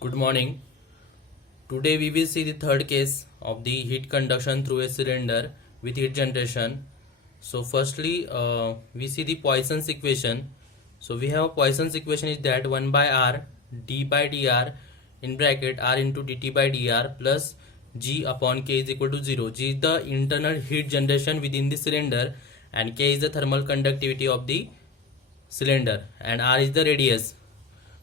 Good morning. Today we will see the third case of the heat conduction through a cylinder with heat generation. So firstly, we see the Poisson's equation. So we have Poisson's equation is that 1 by r d by dr in bracket r into dt by dr plus g upon k is equal to 0. G is the internal heat generation within the cylinder and k is the thermal conductivity of the cylinder and r is the radius.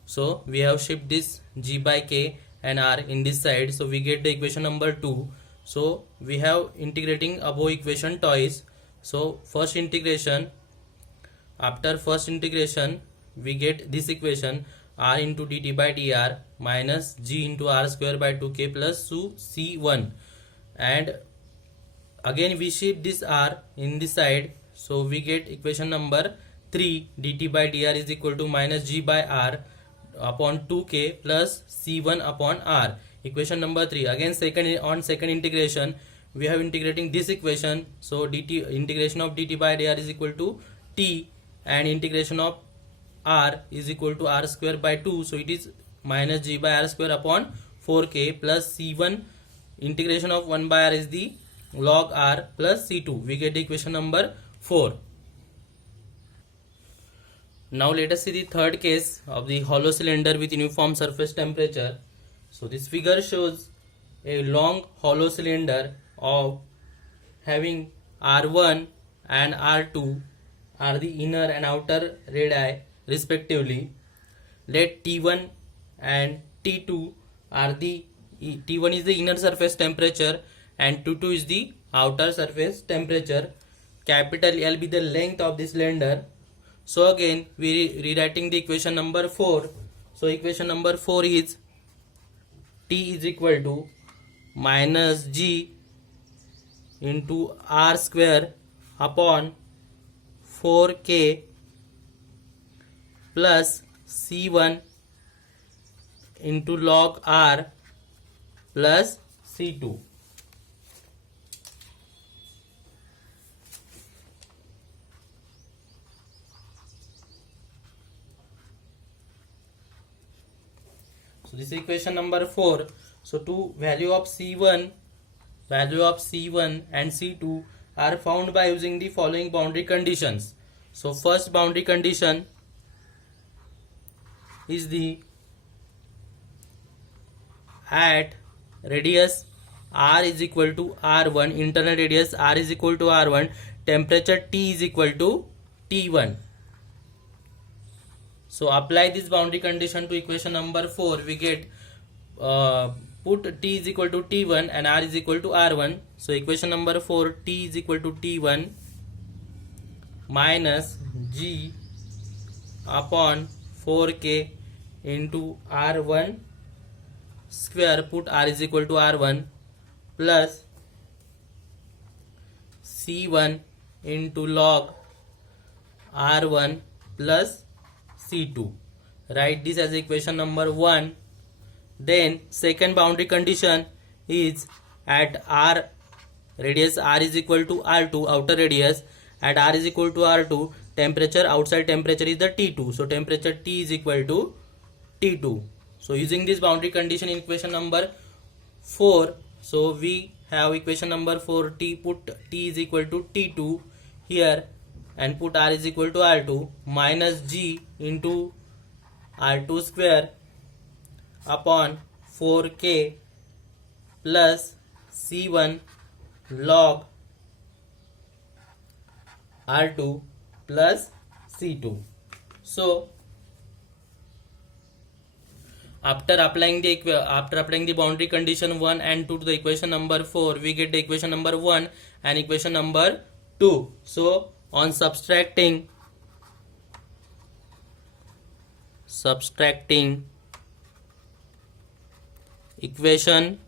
So we have shift this g by k and r in this side, so we get the equation number 2. So we have integrating above equation twice. So first integration, after first integration we get this equation r into dt by dr minus g into r square by 2k plus c1, and again we shift this r in this side, so we get equation number 3 dt by dr is equal to minus g by r upon 2k plus c1 upon r. Equation number 3. Again second integration we have integrating this equation, so dt integration of dt by dr is equal to t and integration of r is equal to r square by 2, so it is minus g by r square upon 4k plus c1 integration of 1 by r is the log r plus c2. We get the equation number 4. Now let us see the third case of the hollow cylinder with uniform surface temperature. So this figure shows a long hollow cylinder of having R1 and R2 are the inner and outer radii respectively. Let T1 and T2 are the T1 is the inner surface temperature and T2 is the outer surface temperature. Capital L be the length of the cylinder. So again we rewriting the equation number 4. So equation number 4 is T is equal to minus G into R square upon 4K plus C1 into log R plus C2. So this is equation number 4. So value of C1 and C2 are found by using the following boundary conditions. So first boundary condition is the at radius r is equal to r1, internal radius r is equal to r1, temperature T is equal to T1. So apply this boundary condition to equation number 4. We get put T is equal to T1 and R is equal to R1. So equation number 4, T is equal to T1 minus G upon 4K into R1 square, put R is equal to R1 plus C1 into log R1 plus C2. Write this as equation number 1. Then second boundary condition is at r radius r is equal to r2, outer radius, at r is equal to r2, temperature outside temperature is the T2, so temperature T is equal to T2. So using this boundary condition in equation number 4, so we have equation number 4, put T is equal to T2 here and put r is equal to r2 minus g into r2 square upon 4k plus c1 log r2 plus c2. So after applying the boundary condition 1 and 2 to the equation number 4, we get the equation number 1 and equation number 2. So on subtracting equation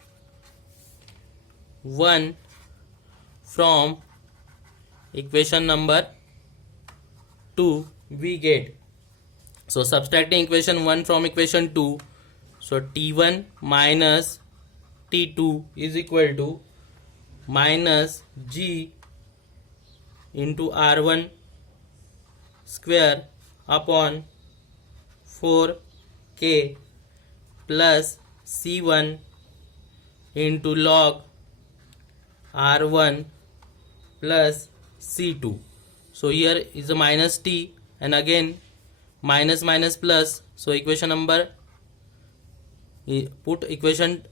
1 from equation number 2, we get, so subtracting equation 1 from equation 2, so T1 minus T2 is equal to minus G into R1 square upon 4k plus C1 into log R1 plus C2. So here is a minus t and again minus minus plus. So equation number, put equation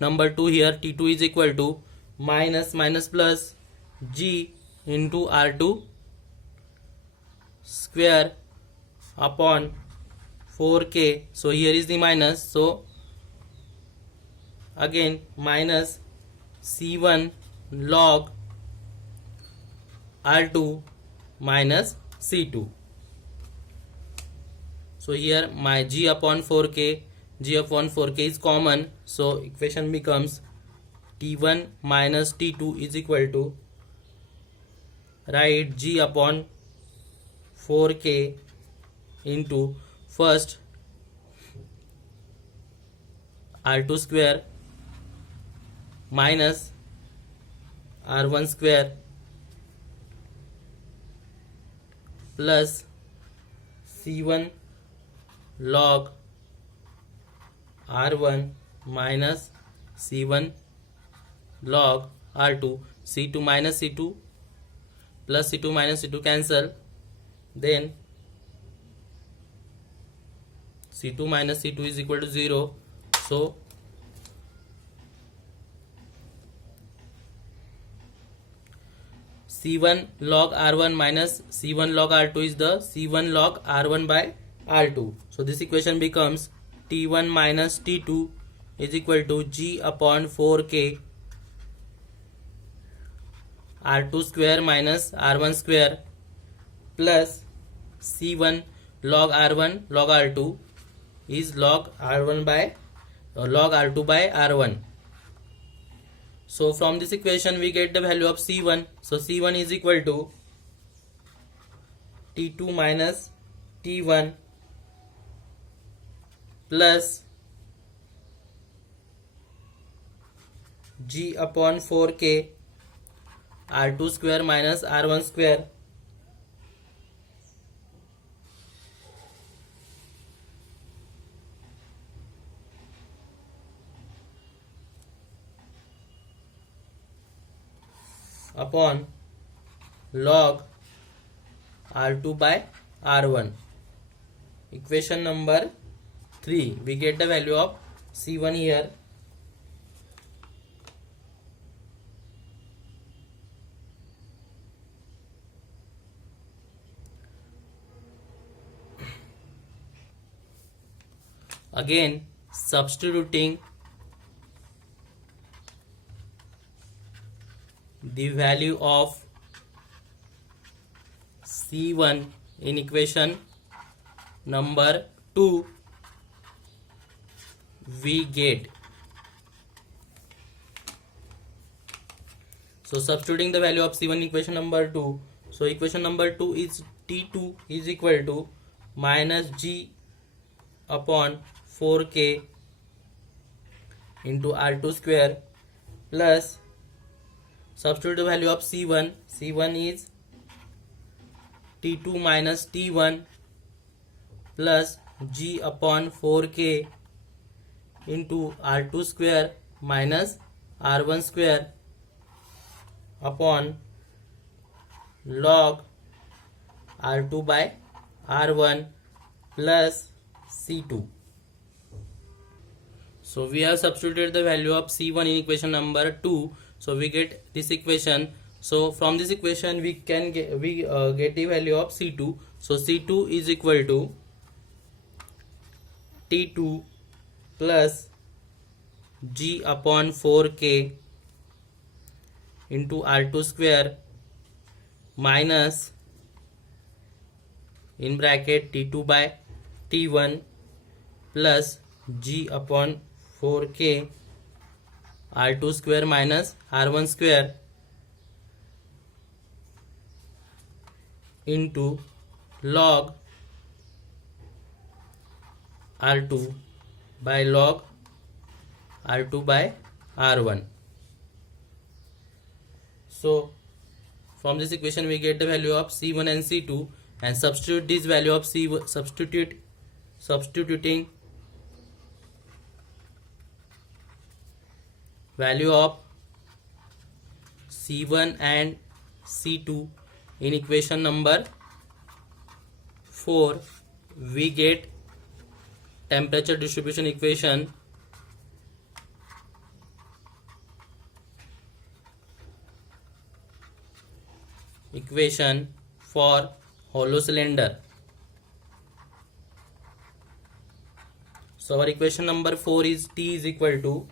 number 2 here. T2 is equal to minus minus plus G into R2 square upon 4k. So here is the minus, so again minus C1 log R2 minus C2. So here my G upon 4k is common, so equation becomes T1 minus T2 is equal to, write G upon 4k into first R2 square minus R1 square plus C1 log R1 minus C1 log R2. C2 minus C2 plus C2 minus C2 cancel, then C2 minus C2 is equal to 0. So C1 log R1 minus C1 log R2 is the C1 log R1 by R2. So this equation becomes T1 minus T2 is equal to G upon 4k R2 square minus R1 square plus C1 log R1 log R2 is log R1 by log R2 by R1. So from this equation we get the value of C1. So C1 is equal to T2 minus T1 plus G upon 4k R2 square minus R1 square upon log R2 by R1. Equation number 3, we get the value of C1 here. Again substituting the value of C1 in equation number 2, we get, so substituting the value of C1 in equation number 2, so equation number 2 is T2 is equal to minus G upon 4k into R2 square plus, substitute the value of C1. C1 is T2 minus T1 plus G upon 4k into R2 square minus R1 square upon log R2 by R1 plus C2. So we have substituted the value of C1 in equation number 2. So we get this equation. So from this equation we can get the value of C2. So C2 is equal to T2 plus G upon 4k into R2 square minus in bracket T2 by T1 plus G upon 4k R2 square minus R1 square into log R2 by log R2 by R1. So from this equation we get the value of C1 and C2 and substitute this value of C1, substituting value of C1 and C2 in equation number 4, we get temperature distribution equation for hollow cylinder. So our equation number 4 is T is equal to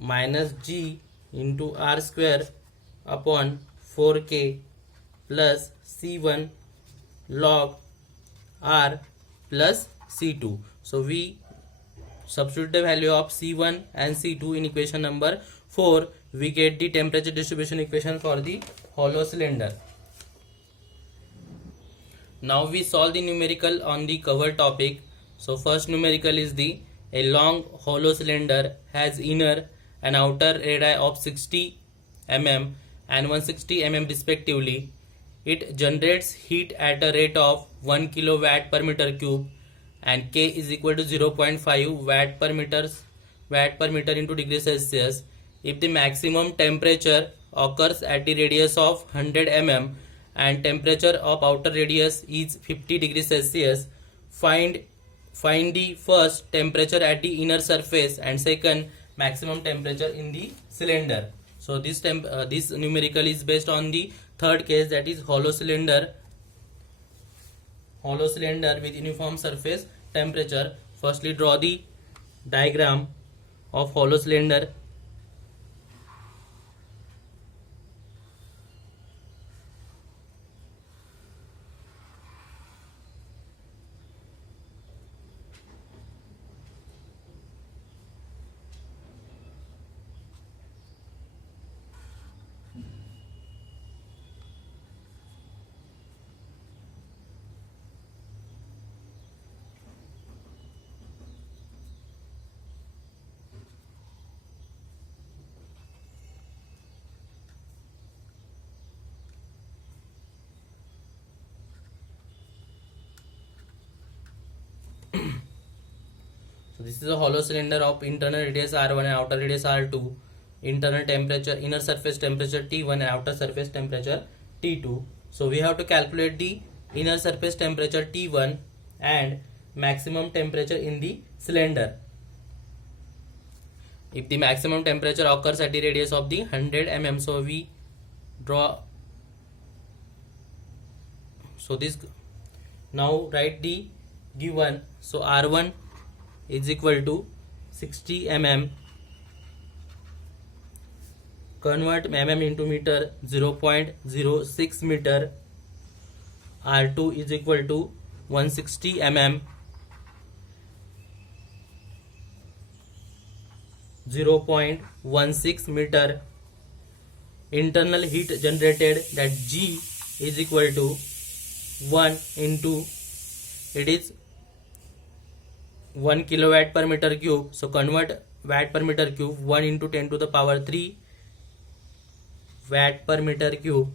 minus G into R square upon 4K plus C1 log R plus C2. So we substitute the value of C1 and C2 in equation number 4. We get the temperature distribution equation for the hollow cylinder. Now we solve the numerical on the covered topic. So first numerical is a long hollow cylinder has inner and outer radii of 60 mm and 160 mm respectively. It generates heat at a rate of 1 kilowatt per meter cube and K is equal to 0.5 watt per meter into degree Celsius. If the maximum temperature occurs at the radius of 100 mm and temperature of outer radius is 50 degrees Celsius, find the first temperature at the inner surface and second maximum temperature in the cylinder. So this numerical is based on the third case, that is hollow cylinder with uniform surface temperature. Firstly, draw the diagram of hollow cylinder. So this is a hollow cylinder of internal radius R1 and outer radius R2, internal temperature, inner surface temperature T1 and outer surface temperature T2. So we have to calculate the inner surface temperature T1 and maximum temperature in the cylinder. If the maximum temperature occurs at the radius of the 100 mm, so we draw. So this, now write the given. So R1 is equal to 60 mm, convert mm into meter, 0.06 meter. R2 is equal to 160 mm, 0.16 meter. Internal heat generated, that G is equal to 1 into, it is 1 kilowatt per meter cube. So convert watt per meter cube, 1 into 10 to the power 3 watt per meter cube.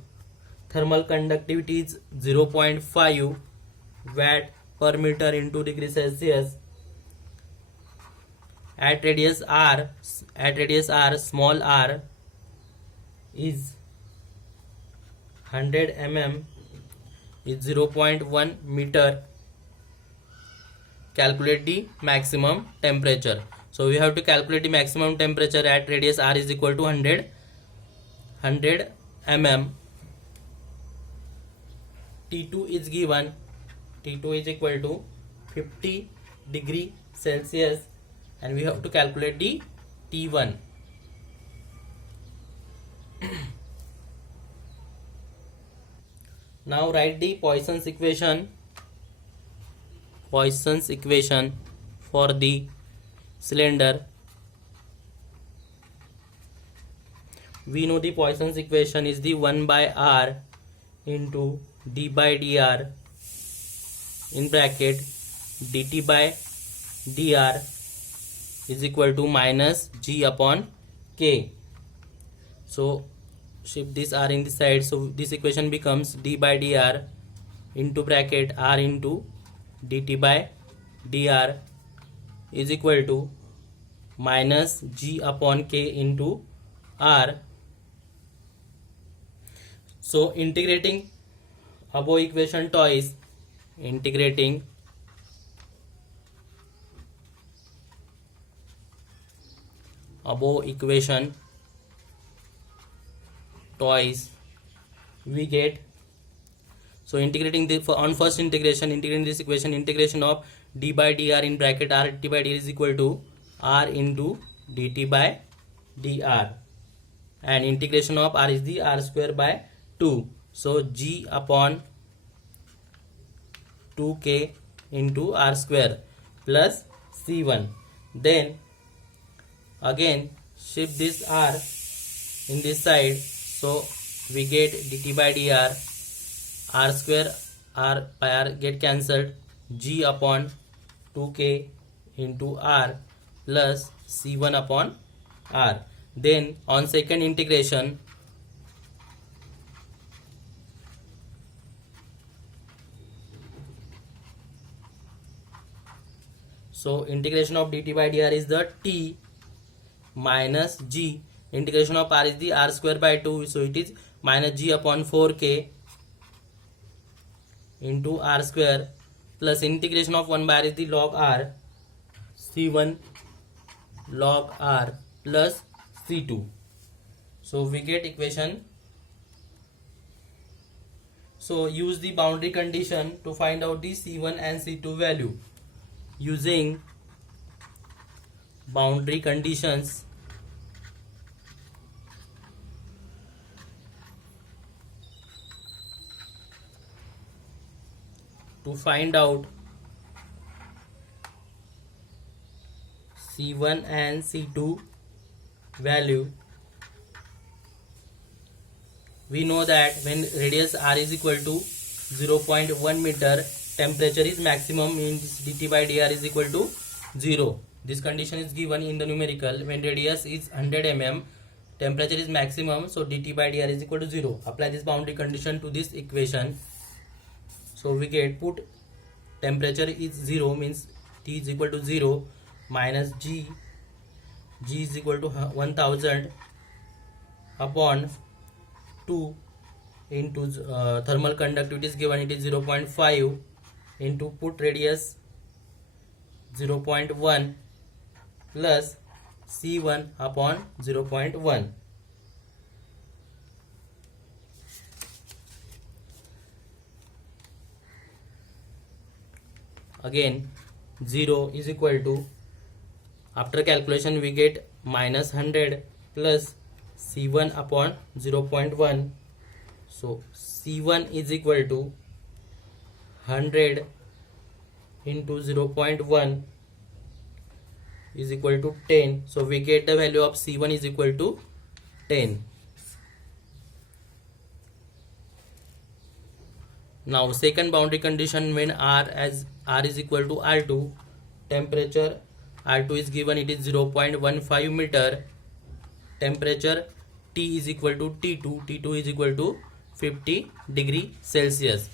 Thermal conductivity is 0.5 watt per meter into degree Celsius. At radius R, small r is 100 mm is 0.1 meter. Calculate the maximum temperature. So we have to calculate the maximum temperature at radius R is equal to 100 mm. T2 is given. T2 is equal to 50 degree Celsius and we have to calculate the T1. Now write the Poisson's equation for the cylinder. We know the Poisson's equation is the 1 by R into d by dr in bracket dt by dr is equal to minus g upon k. So shift this r in the side, so this equation becomes d by dr into bracket r into dt by dr is equal to minus G upon K into R. So integrating above equation twice, integrating above equation twice, we get, so integrating the on first integration, integrating this equation, integration of d by dr in bracket r dt by dr is equal to r into dt by dr, and integration of r is the r square by 2, so g upon 2k into r square plus c1. Then again shift this r in this side, so we get dt by dr, r square r by r get cancelled, g upon 2k into r plus c1 upon r. Then on second integration, so integration of dt by dr is the t minus g, integration of r is the r square by 2, so it is minus g upon 4k into r square plus integration of 1 by r is the log r, c1 log r plus c2. So we get equation. So use the boundary condition to find out the c1 and c2 value. Using boundary conditions, to find out c1 and c2 value, we know that when radius r is equal to 0.1 meter, temperature is maximum, means dt by dr is equal to 0. This condition is given in the numerical. When radius is 100 mm, temperature is maximum, so dt by dr is equal to 0. Apply this boundary condition to this equation. So we get, put temperature is 0, means T is equal to 0 minus G is equal to 1000 upon 2 into thermal conductivity is given, it is 0.5 into put radius 0.1 plus C1 upon 0.1. Again 0 is equal to, after calculation we get minus 100 plus C1 upon 0.1. So C1 is equal to 100 into 0.1 is equal to 10. So we get the value of C1 is equal to 10. Now second boundary condition, when r is equal to R2, temperature R2 is given, it is 0.15 meter, temperature T is equal to T2 is equal to 50 degree Celsius.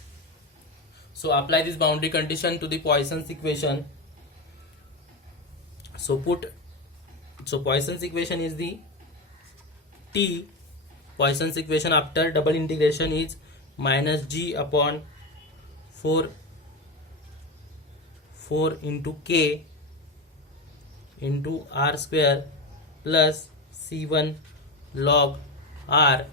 So apply this boundary condition to the Poisson's equation. So Poisson's equation is the T, Poisson's equation after double integration is minus G upon 4 into K into R square plus C1 log R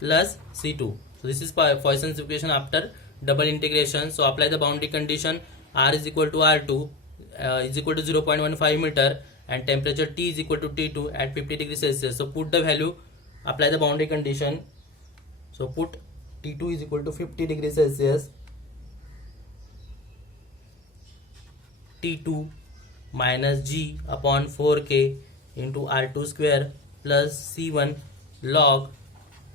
plus C2. So this is Poisson's equation after double integration. So apply the boundary condition, R is equal to R2 is equal to 0.15 meter and temperature T is equal to T2 at 50 degrees Celsius. So put the value, apply the boundary condition. So put T2 is equal to 50 degrees Celsius, T2 minus G upon 4K into R2 square plus C1 log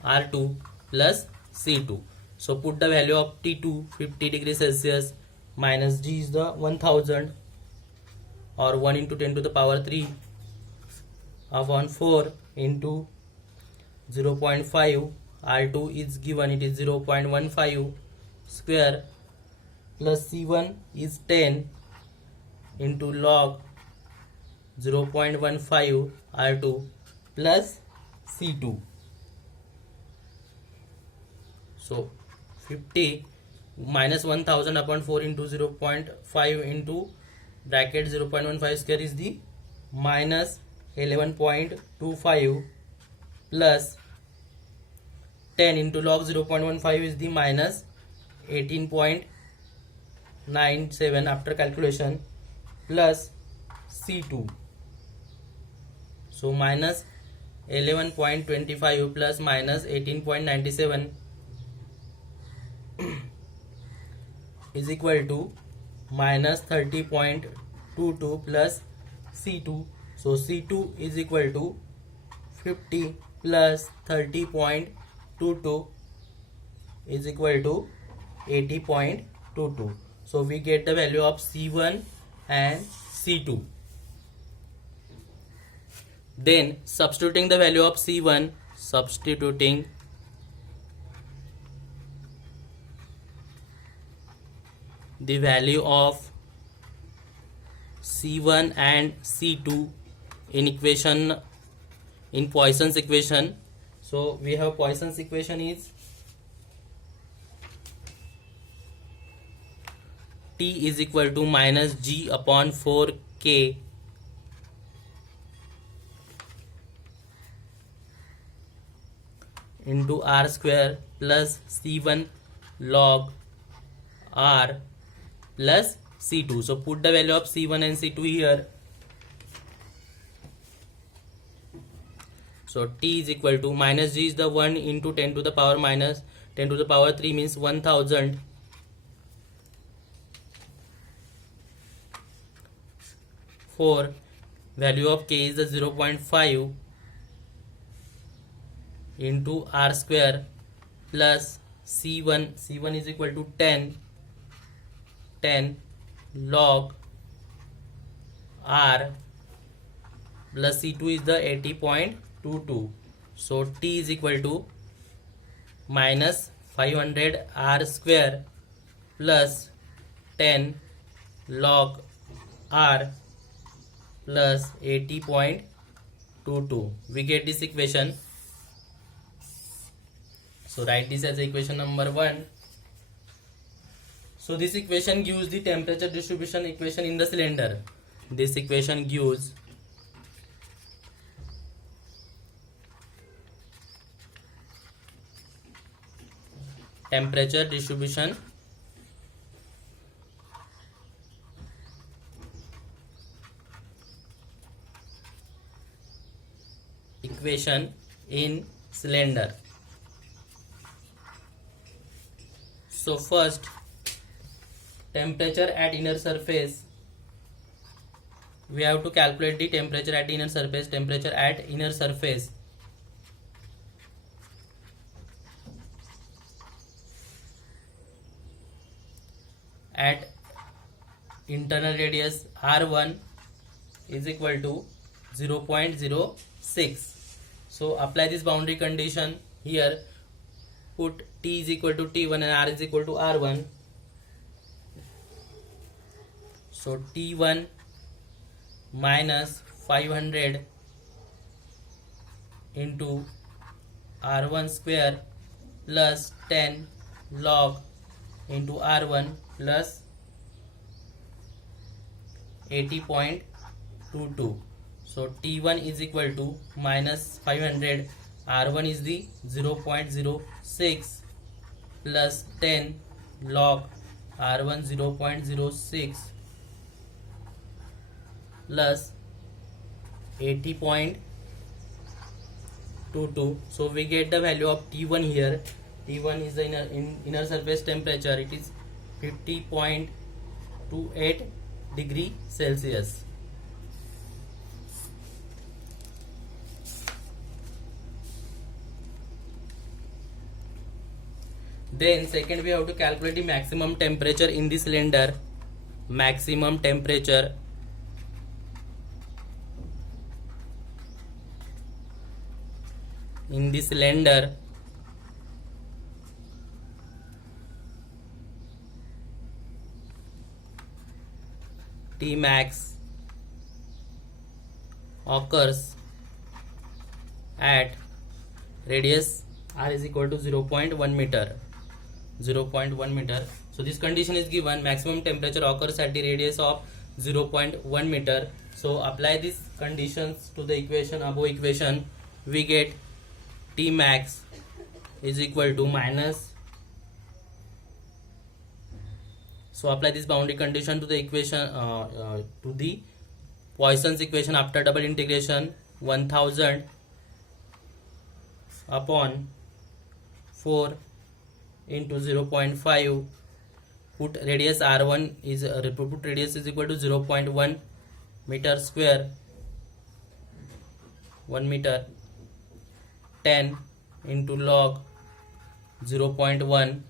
R2 plus C2. So put the value of T2 50 degrees Celsius minus G is the 1000 or 1 into 10 to the power 3 upon 4 into 0.5, R2 is given, it is 0.15 square plus C1 is 10 into log 0.15 R2 plus C2. So 50 minus 1000 upon 4 into 0.5 into bracket 0.15 square is the minus 11.25 plus 10 into log 0.15 is the minus 18.97 after calculation plus C2. So minus 11.25 plus minus 18.97 is equal to minus 30.22 plus C2. So C2 is equal to 50 plus 30.22 is equal to 80.22. So we get the value of C1 and C2. Then substituting the value of C1, substituting the value of C1 and C2 in Poisson's equation. So we have Poisson's equation is T is equal to minus G upon 4K into R square plus C1 log R plus C2. So put the value of C1 and C2 here. So T is equal to minus G is the 1 into 10 to the power minus 10 to the power 3 means 1000 4. Value of K is the 0.5 into R square plus C1 is equal to 10 log R plus C2 is the 80.22. So T is equal to minus 500 R square plus 10 log R plus 80.22. We get this equation. So write this as equation number 1. So this equation gives the temperature distribution equation in the cylinder. This equation gives temperature distribution equation in cylinder. So first, temperature at inner surface. We have to calculate the temperature at inner surface. Temperature at inner surface at internal radius R1 is equal to 0.06. So apply this boundary condition here. Put T is equal to T1 and R is equal to R1. So T1 minus 500 into R1 square plus 10 log into R1 plus 80.22. So T1 is equal to minus 500, R1 is the 0.06 plus 10 log R1 0.06 plus 80.22. So we get the value of T1 here. T1 is the inner surface temperature. It is 50.28 degree Celsius. Then second, we have to calculate the maximum temperature in the cylinder. Maximum temperature in the cylinder T max occurs at radius r is equal to 0.1 meter. 0.1 meter. So this condition is given, maximum temperature occurs at the radius of 0.1 meter. So apply these conditions to the equation, above equation. We get T max is equal to minus. So apply this boundary condition to the equation, to the Poisson's equation after double integration. 1000 upon 4 into 0.5. Put radius r1 is put radius is equal to 0.1 meter square, 1 meter. 10 into log 0.1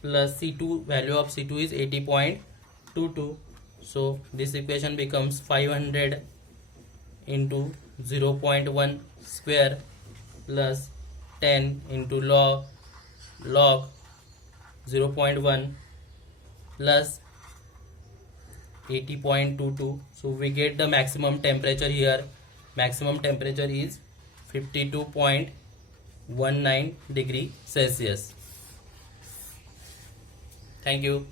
plus C2, value of C2 is 80.22. So this equation becomes 500 into 0.1 square plus 10 into log 0.1 plus 80.22. So we get the maximum temperature here. Maximum temperature is 52.19 degree Celsius. Thank you.